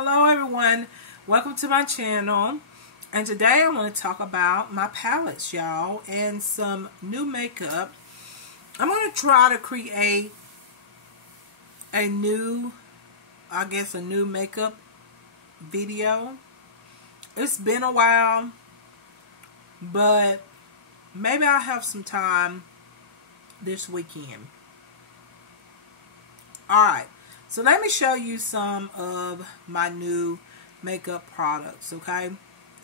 Hello everyone, welcome to my channel, and today I want to talk about my palettes, y'all, and some new makeup. I'm going to try to create a new makeup video. It's been a while, but maybe I'll have some time this weekend. Alright, so let me show you some of my new makeup products, okay?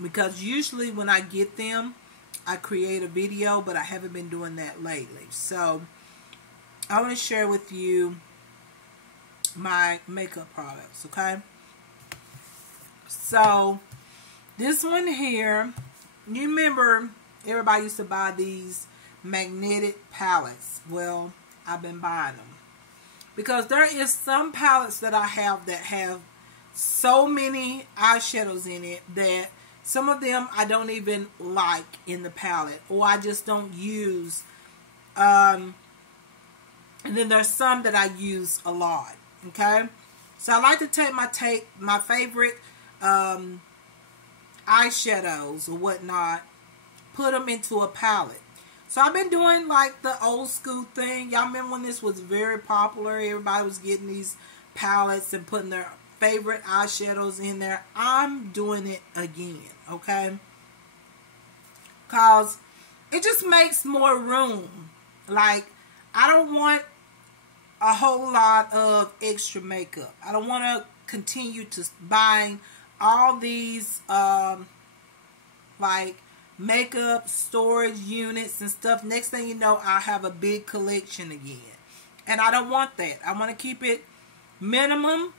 Because usually when I get them, I create a video, but I haven't been doing that lately. So I want to share with you my makeup products, okay? So this one here, you remember everybody used to buy these magnetic palettes. Well, I've been buying them. Because there is some palettes that I have that have so many eyeshadows in it that some of them I don't even like in the palette, or I just don't use. And then there's some that I use a lot. Okay, so I like to take my favorite eyeshadows or whatnot, put them into a palette. So I've been doing like the old school thing. Y'all remember when this was very popular? Everybody was getting these palettes and putting their favorite eyeshadows in there. I'm doing it again, okay? Because it just makes more room. Like, I don't want a whole lot of extra makeup. I don't want to continue to buying all these like makeup storage units and stuff. Next thing you know, I have a big collection again, and I don't want that. I want to keep it minimum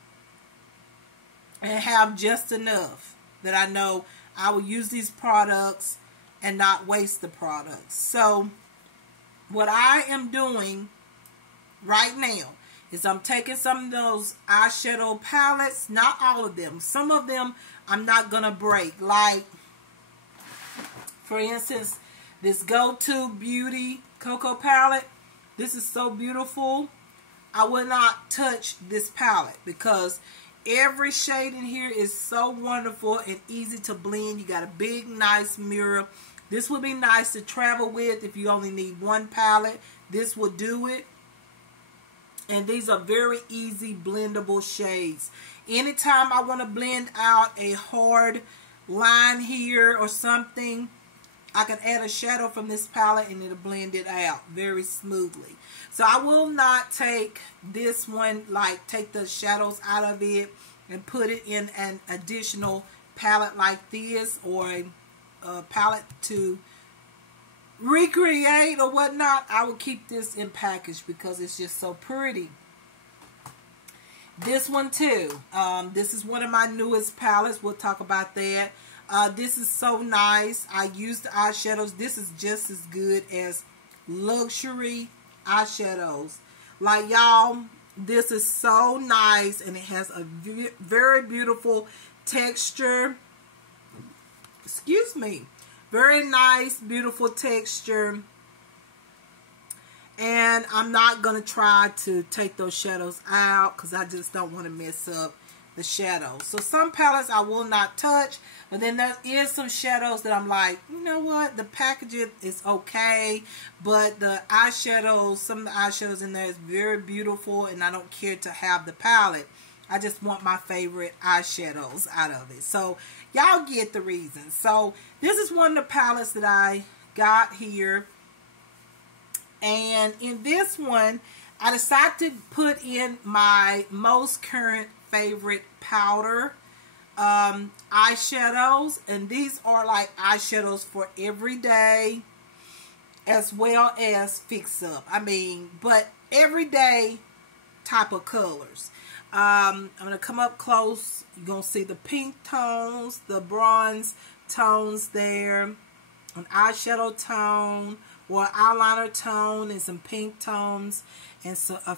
and have just enough that I know I will use these products and not waste the products. So what I am doing right now is I'm taking some of those eyeshadow palettes, not all of them. Some of them I'm not gonna break, like for instance, this Go-To Beauty Cocoa palette. This is so beautiful. I will not touch this palette because every shade in here is so wonderful and easy to blend. You got a big, nice mirror. This would be nice to travel with if you only need one palette. This will do it. And these are very easy blendable shades. Anytime I want to blend out a hard line here or something, I can add a shadow from this palette and it'll blend it out very smoothly. So I will not take this one, like take the shadows out of it and put it in an additional palette like this, or a palette to recreate or whatnot. I will keep this in package because it's just so pretty. This one too. This is one of my newest palettes. We'll talk about that. This is so nice. I use the eyeshadows. This is just as good as luxury eyeshadows. Like, y'all, this is so nice, and it has a very beautiful texture. Excuse me. Very nice, beautiful texture. And I'm not going to try to take those shadows out because I just don't want to mess up the shadows. So some palettes I will not touch, but then there is some shadows that I'm like, you know what, the packaging is okay, but the eyeshadows, some of the eyeshadows in there is very beautiful, and I don't care to have the palette. I just want my favorite eyeshadows out of it. So y'all get the reason. So this is one of the palettes that I got here, and in this one I decided to put in my most current favorite powder eyeshadows, and these are like eyeshadows for everyday as well as fix up. I mean, but everyday type of colors. I'm gonna come up close. You're gonna see the pink tones, the bronze tones there, an eyeshadow tone or eyeliner tone, and some pink tones, and so a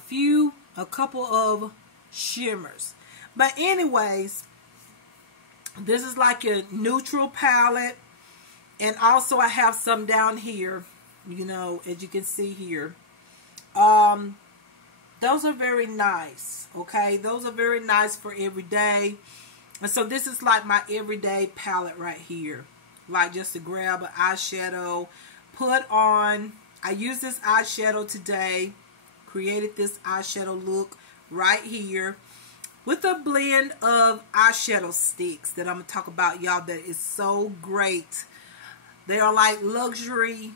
couple of shimmers. But anyways, this is like a neutral palette, and also I have some down here, you know, as you can see here. Those are very nice, okay? Those are very nice for every day. And so this is like my everyday palette right here. Like just to grab an eyeshadow, put on. I used this eyeshadow today. Created this eyeshadow look right here with a blend of eyeshadow sticks that I'm going to talk about, y'all, that is so great. They are like luxury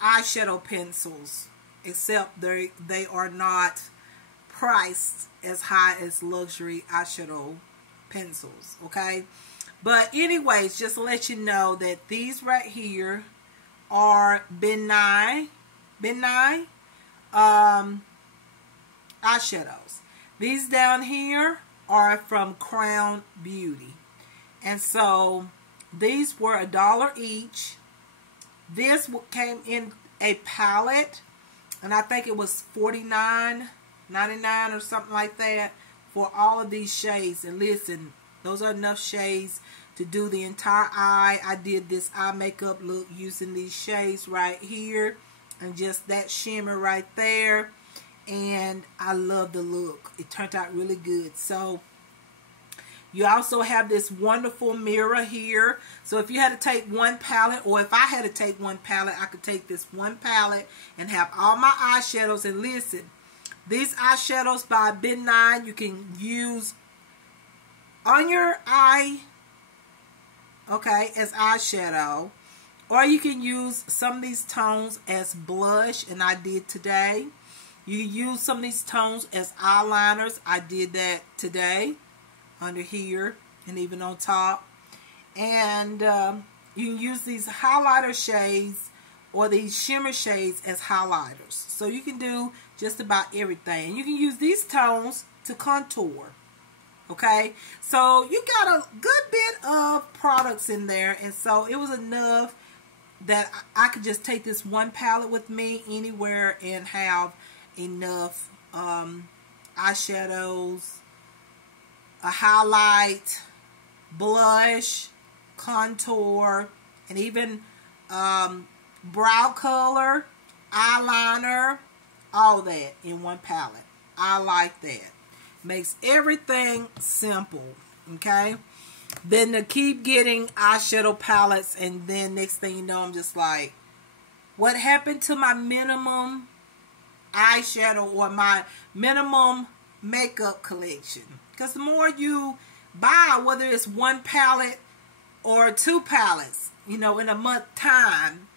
eyeshadow pencils, except they are not priced as high as luxury eyeshadow pencils, okay? But anyways, just to let you know that these right here are Ben Nye eyeshadows. These down here are from Crown Beauty. And so these were $1 each. This came in a palette, and I think it was $49.99 or something like that for all of these shades. And listen, those are enough shades to do the entire eye. I did this eye makeup look using these shades right here and just that shimmer right there. And I love the look. It turned out really good. So you also have this wonderful mirror here. So if you had to take one palette, or if I had to take one palette, I could take this one palette and have all my eyeshadows. And listen, these eyeshadows by Ben Nye, you can use on your eye, okay, as eyeshadow. Or you can use some of these tones as blush, and I did today. You use some of these tones as eyeliners. I did that today under here and even on top. And you can use these highlighter shades or these shimmer shades as highlighters. So you can do just about everything. You can use these tones to contour. Okay, so you got a good bit of products in there, and so it was enough that I could just take this one palette with me anywhere and have enough eyeshadows, a highlight, blush, contour, and even brow color, eyeliner, all that in one palette. I like that. Makes everything simple, okay? Then to keep getting eyeshadow palettes, and then next thing you know, I'm just like, what happened to my minimum eyeshadow or my minimum makeup collection? Because the more you buy, whether it's one palette or two palettes, you know, in a month time,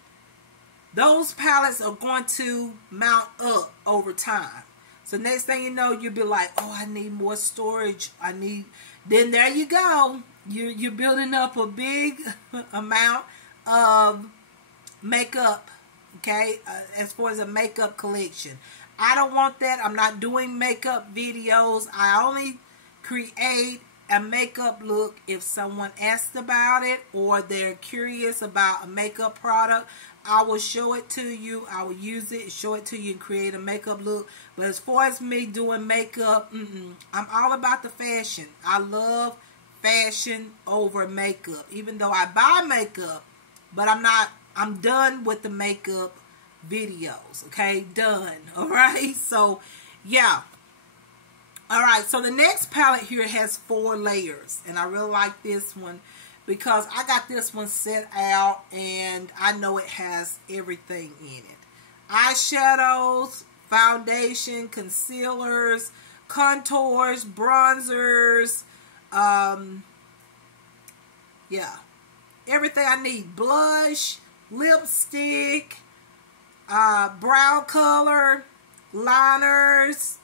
those palettes are going to mount up over time. So next thing you know, you'll be like, oh, I need more storage. Then there you go. You're building up a big amount of makeup, okay, as far as a makeup collection. I don't want that. I'm not doing makeup videos. I only create a makeup look if someone asks about it or they're curious about a makeup product. I will show it to you. I will use it, show it to you, and create a makeup look. But as far as me doing makeup, I'm all about the fashion. I love fashion over makeup. Even though I buy makeup, but I'm done with the makeup videos. Okay, done. All right. So, yeah. All right. So the next palette here has 4 layers, and I really like this one, because I got this one set out and I know it has everything in it. Eyeshadows, foundation, concealers, contours, bronzers, yeah, everything I need. Blush, lipstick, brow color, liners,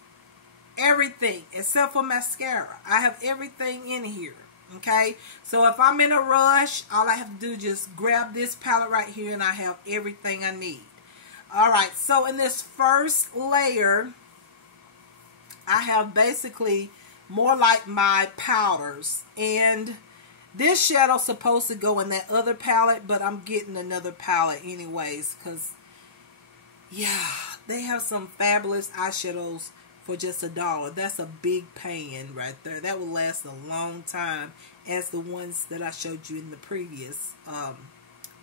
everything except for mascara. I have everything in here. Okay, so if I'm in a rush, all I have to do is just grab this palette right here and I have everything I need. Alright, so in this first layer, I have basically more like my powders. And this shadow's supposed to go in that other palette, but I'm getting another palette anyways, because, yeah, they have some fabulous eyeshadows for just $1. That's a big pan right there. That will last a long time, as the ones that I showed you in the previous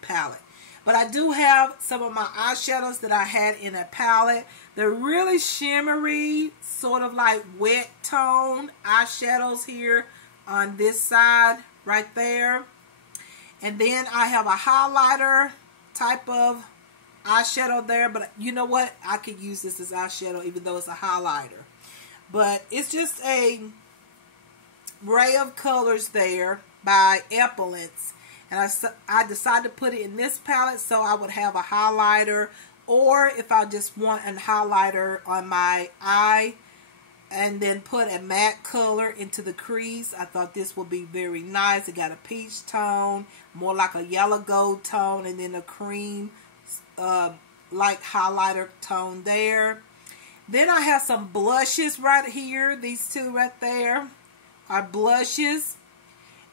palette. But I do have some of my eyeshadows that I had in a palette. They're really shimmery, sort of like wet tone eyeshadows here. on this side right there. And then I have a highlighter type of eyeshadow there, but you know what? I could use this as eyeshadow even though it's a highlighter. But it's just a Ray of Colors there by Epilance. And I decided to put it in this palette so I would have a highlighter, or if I just want a highlighter on my eye and then put a matte color into the crease. I thought this would be very nice. It got a peach tone, more like a yellow gold tone, and then a cream light highlighter tone there. Then I have some blushes right here. These two right there are blushes.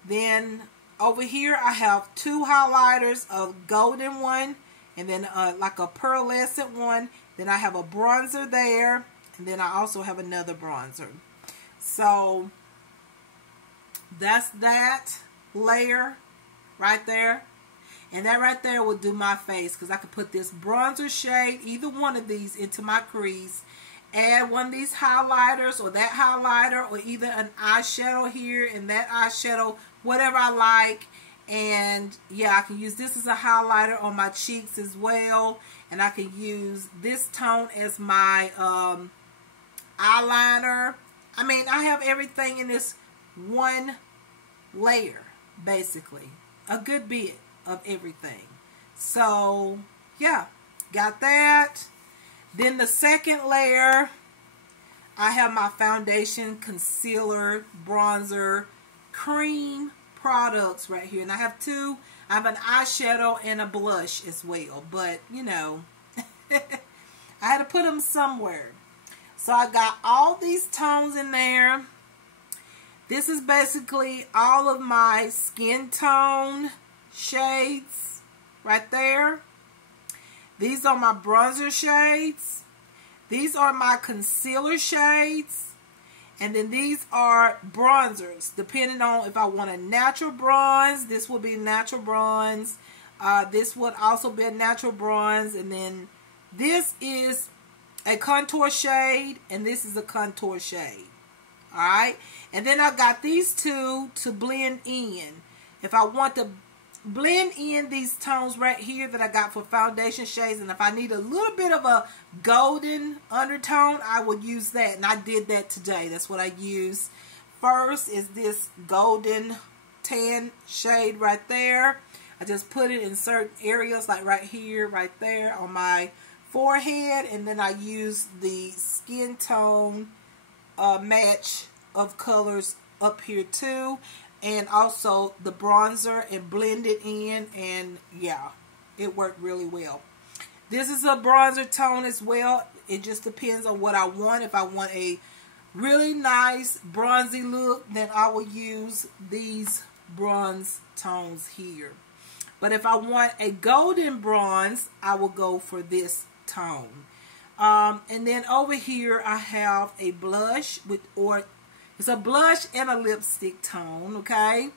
Then over here I have two highlighters, a golden one and then like a pearlescent one. Then I have a bronzer there, and then I also have another bronzer. So that's that layer right there. And that right there will do my face, because I could put this bronzer shade, either one of these, into my crease, add one of these highlighters or that highlighter, or either an eyeshadow here and that eyeshadow, whatever I like. And yeah, I can use this as a highlighter on my cheeks as well, and I can use this tone as my eyeliner. I mean, I have everything in this one layer, basically, a good bit of everything. So yeah, got that. Then the second layer, I have my foundation, concealer, bronzer, cream products right here. And I have two. I have an eyeshadow and a blush as well. But, you know, I had to put them somewhere. So I got all these tones in there. This is basically all of my skin tone shades right there. These are my bronzer shades. These are my concealer shades. And then these are bronzers, depending on if I want a natural bronze. This will be natural bronze. This would also be a natural bronze. And then this is a contour shade, and this is a contour shade. Alright? And then I got these two to blend in. If I want to blend in these tones right here that I got for foundation shades, and if I need a little bit of a golden undertone, I would use that. And I did that today. That's what I used. First is this golden tan shade right there. I just put it in certain areas, like right here, right there on my forehead. And then I use the skin tone match of colors up here too. And also the bronzer, and blend it in, and yeah, it worked really well. This is a bronzer tone as well. It just depends on what I want. If I want a really nice bronzy look, then I will use these bronze tones here. But if I want a golden bronze, I will go for this tone. And then over here I have a blush it's a blush and a lipstick tone, okay?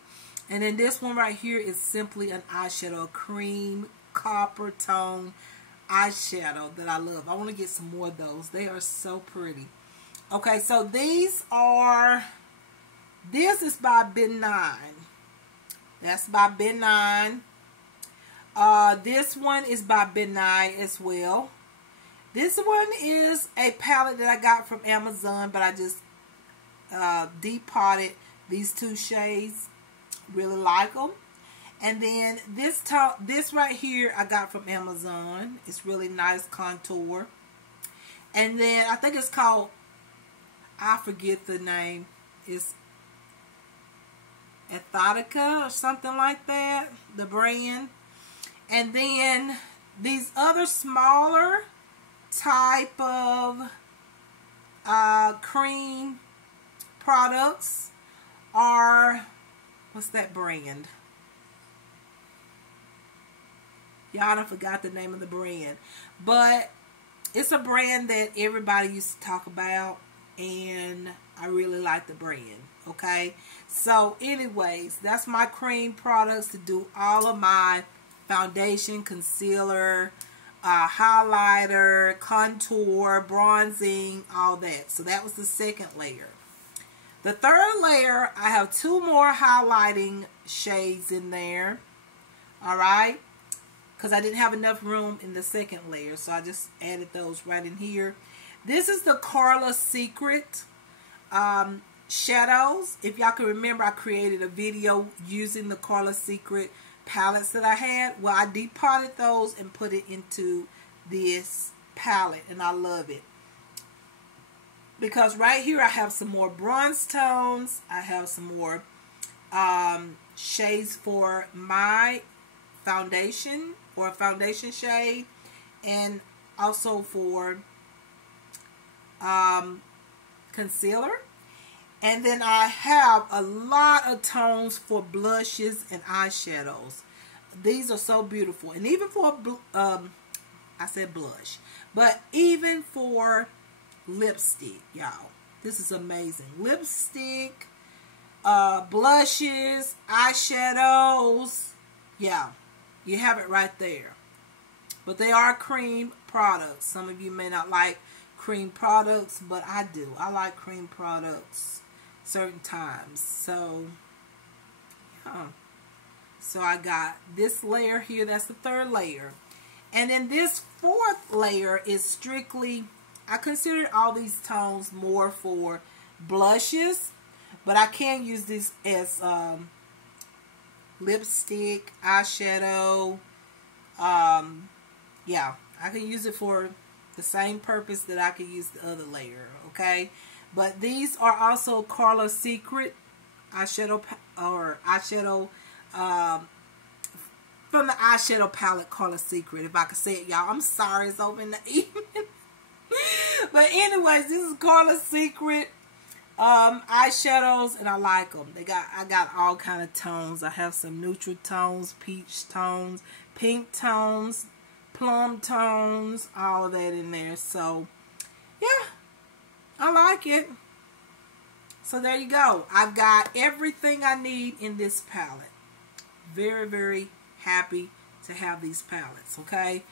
And then this one right here is simply an eyeshadow, a cream copper tone eyeshadow that I love. I want to get some more of those. They are so pretty. Okay, so this is by Ben9. That's by Ben9. This one is by Ben9 as well. This one is a palette that I got from Amazon, but I just depotted these two shades. Really like them. And then this right here I got from Amazon. It's really nice contour. And then I think it's called, I forget the name, it's Ethotica or something like that, the brand. And then these other smaller type of cream products are, what's that brand? Y'all done forgot the name of the brand. But it's a brand that everybody used to talk about, and I really like the brand. Okay? So anyways, that's my cream products to do all of my foundation, concealer, highlighter, contour, bronzing, all that. So that was the second layer. The third layer, I have 2 more highlighting shades in there. Alright? Because I didn't have enough room in the second layer. So I just added those right in here. This is the Carla Secret shadows. If y'all can remember, I created a video using the Carla Secret palettes that I had. Well, I depotted those and put it into this palette. And I love it. Because right here I have some more bronze tones. I have some more shades for my foundation, or a foundation shade, and also for concealer. And then I have a lot of tones for blushes and eyeshadows. These are so beautiful. And even for I said blush, but even for lipstick, y'all, this is amazing. Lipstick, blushes, eyeshadows, yeah, you have it right there. But they are cream products. Some of you may not like cream products, but I do. I like cream products certain times. So yeah, so I got this layer here. That's the third layer. And then this fourth layer is strictly, I consider all these tones more for blushes, but I can use this as lipstick, eyeshadow. Yeah, I can use it for the same purpose that I could use the other layer, okay? But these are also Carla Secret eyeshadow, or eyeshadow, from the eyeshadow palette Carla Secret, if I could say it, y'all. I'm sorry, it's over in the evening. But anyways, this is Carla Secret eyeshadows, and I like them. I got all kind of tones. I have some neutral tones, peach tones, pink tones, plum tones, all of that in there. So yeah, I like it. So there you go. I've got everything I need in this palette. Very, very happy to have these palettes, okay?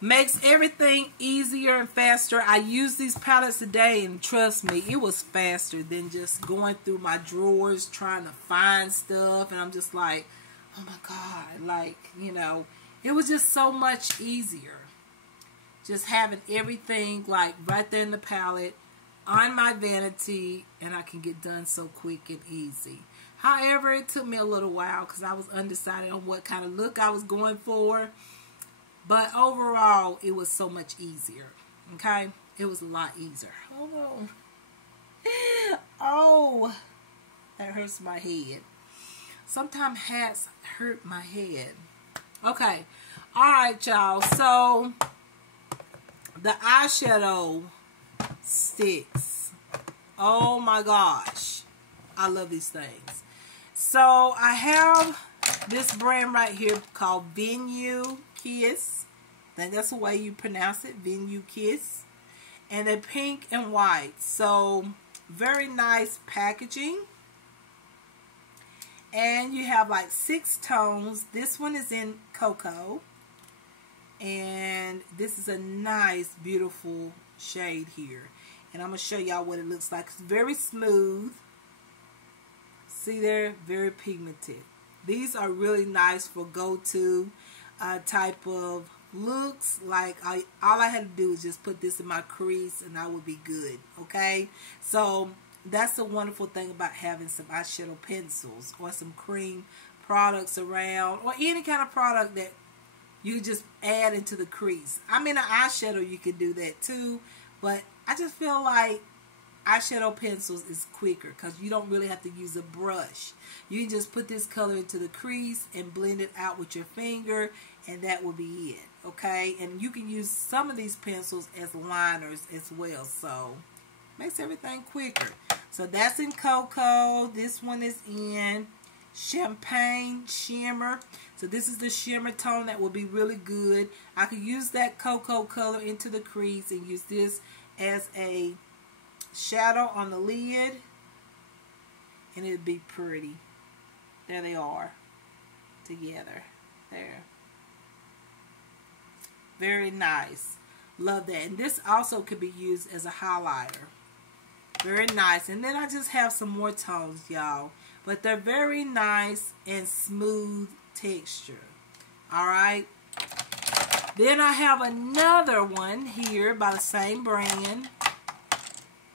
Makes everything easier and faster. I used these palettes today, and trust me, it was faster than just going through my drawers trying to find stuff. And I'm just like, oh my God, like, you know, it was just so much easier. Just having everything like right there in the palette on my vanity, and I can get done so quick and easy. However, it took me a little while because I was undecided on what kind of look I was going for. But overall, it was so much easier. Okay? It was a lot easier. Hold on. Oh, that hurts my head. Sometimes hats hurt my head. Okay. Alright, y'all. So, the eyeshadow sticks. Oh my gosh. I love these things. So, I have this brand right here called Venue Kiss. I think that's the way you pronounce it. Venue Kiss. And they're pink and white. So, very nice packaging. And you have like 6 tones. This one is in cocoa. And this is a nice, beautiful shade here. And I'm going to show y'all what it looks like. It's very smooth. See there? Very pigmented. These are really nice for go-to type of looks. Like all I had to do is just put this in my crease and I would be good. Okay? So that's the wonderful thing about having some eyeshadow pencils or some cream products around, or any kind of product that you just add into the crease. I mean, an eyeshadow you can do that too, but I just feel like eyeshadow pencils is quicker because you don't really have to use a brush. You can just put this color into the crease and blend it out with your finger, and that will be it. Okay? And you can use some of these pencils as liners as well, so makes everything quicker. So that's in cocoa. This one is in champagne shimmer. So this is the shimmer tone that will be really good. I could use that cocoa color into the crease and use this as a shadow on the lid, and it'd be pretty. There they are together. There. Very nice. Love that. And this also could be used as a highlighter. Very nice. And then I just have some more tones, y'all. But they're very nice and smooth texture. Alright. Then I have another one here by the same brand.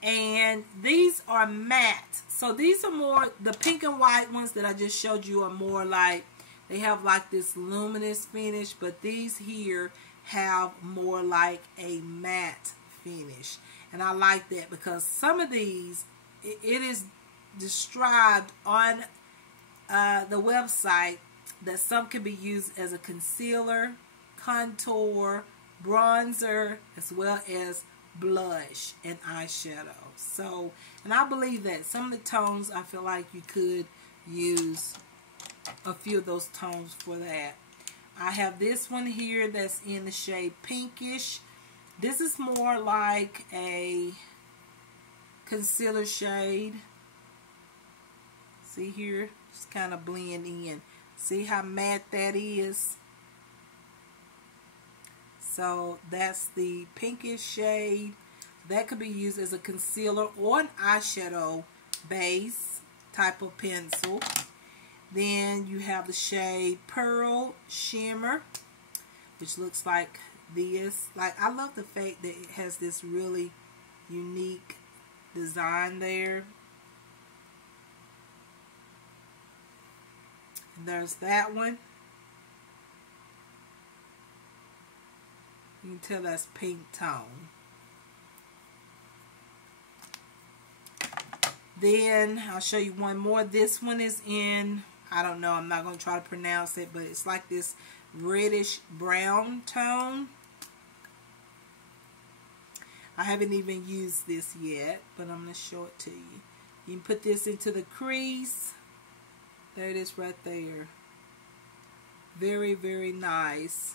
And these are matte. So these are more, the pink and white ones that I just showed you are more like, they have like this luminous finish. But these here have more like a matte finish. And I like that because some of these, it is described on the website that some can be used as a concealer, contour, bronzer, as well as blush and eyeshadow. So, and I believe that some of the tones, I feel like you could use a few of those tones for that. I have this one here that's in the shade pinkish. This is more like a concealer shade. See here? Just kind of blend in. See how matte that is? So that's the pinkish shade. That could be used as a concealer or an eyeshadow base type of pencil. Then you have the shade Pearl Shimmer, which looks like this. Like, I love the fact that it has this really unique design there. And there's that one. You can tell that's pink tone. Then I'll show you one more. This one is in, I don't know, I'm not going to try to pronounce it, but it's like this reddish brown tone. I haven't even used this yet, but I'm going to show it to you. You can put this into the crease. There it is right there. Very, very nice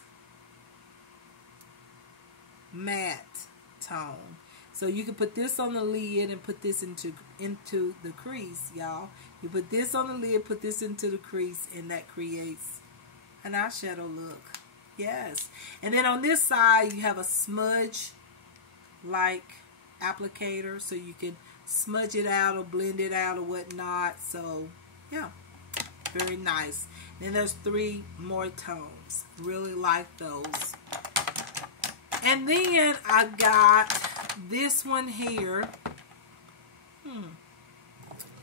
matte tone. So you can put this on the lid and put this into the crease, y'all. You put this on the lid, put this into the crease, and that creates an eyeshadow look. Yes. And then on this side, you have a smudge like applicator, so you can smudge it out or blend it out or whatnot. So yeah, very nice. Then there's 3 more tones. Really like those. And then I got this one here.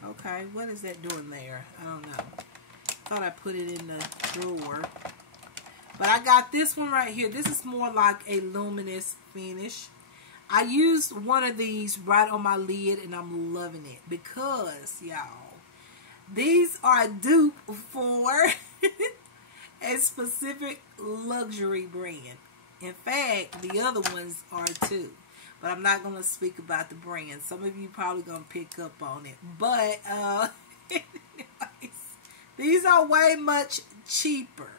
Okay, what is that doing there? I don't know. Thought I put it in the drawer. But I got this one right here. This is more like a luminous finish. I used one of these right on my lid and I'm loving it because, y'all, these are a dupe for a specific luxury brand. In fact, the other ones are too. But I'm not going to speak about the brand. Some of you probably going to pick up on it. But, anyways, these are way much cheaper.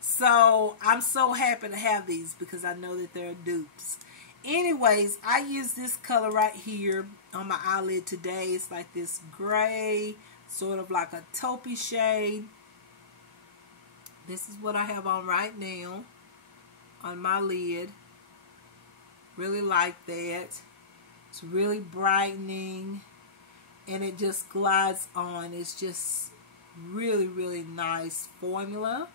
So, I'm so happy to have these because I know that they're dupes. Anyways, I use this color right here on my eyelid today. It's like this gray, sort of like a taupey shade. This is what I have on right now on my lid. Really like that. It's really brightening and it just glides on. It's just really, really nice formula.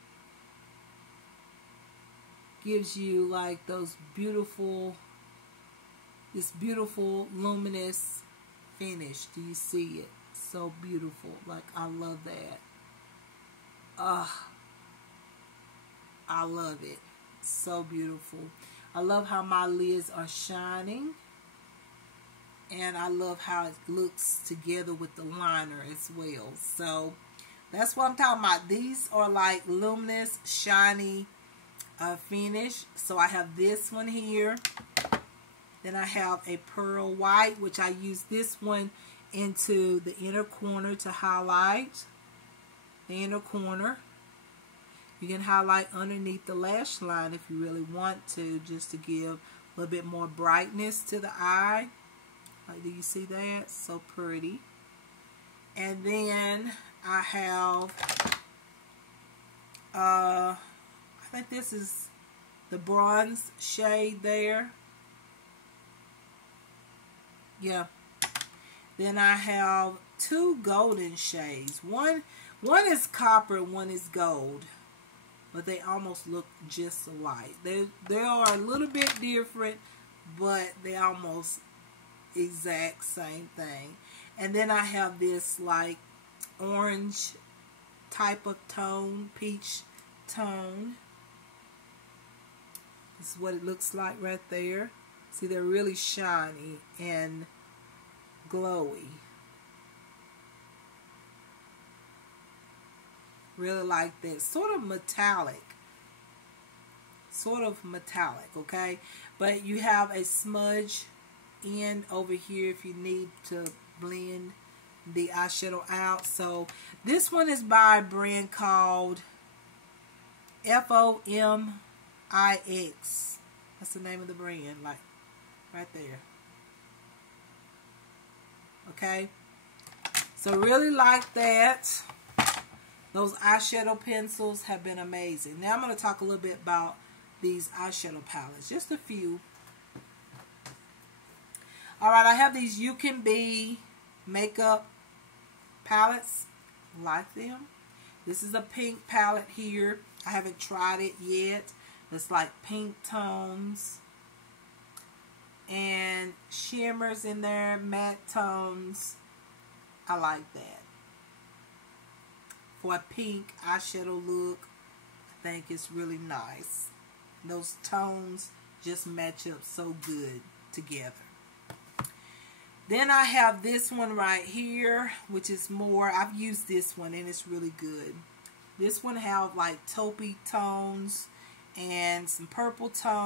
Gives you like those beautiful, this beautiful luminous finish. Do you see it? So beautiful. Like, I love that. I love it. So beautiful. I love how my lids are shining. And I love how it looks together with the liner as well. So, that's what I'm talking about. These are like luminous, shiny finish. So, I have this one here. Then I have a pearl white, which I use this one into the inner corner to highlight the inner corner. You can highlight underneath the lash line if you really want to, just to give a little bit more brightness to the eye. Like, do you see that? So pretty. And then I have, I think this is the bronze shade there. Yeah. Then I have two golden shades. One is copper, one is gold. But they almost look just alike. They are a little bit different, but they almost exact same thing. And then I have this like orange type of tone, peach tone. This is what it looks like right there. See, they're really shiny and glowy. Really like that. Sort of metallic, okay? But you have a smudge end over here if you need to blend the eyeshadow out. So this one is by a brand called FOMIX. That's the name of the brand, like right there. Okay, so really like that. Those eyeshadow pencils have been amazing. Now I'm going to talk a little bit about these eyeshadow palettes, just a few. Alright, I have these You Can Be makeup palettes. Like them. This is a pink palette here. I haven't tried it yet. It's like pink tones and shimmers in there, matte tones. I like that. For a pink eyeshadow look, I think it's really nice. Those tones just match up so good together. Then I have this one right here, which is more, I've used this one and it's really good. This one have like taupey tones and some purple tones.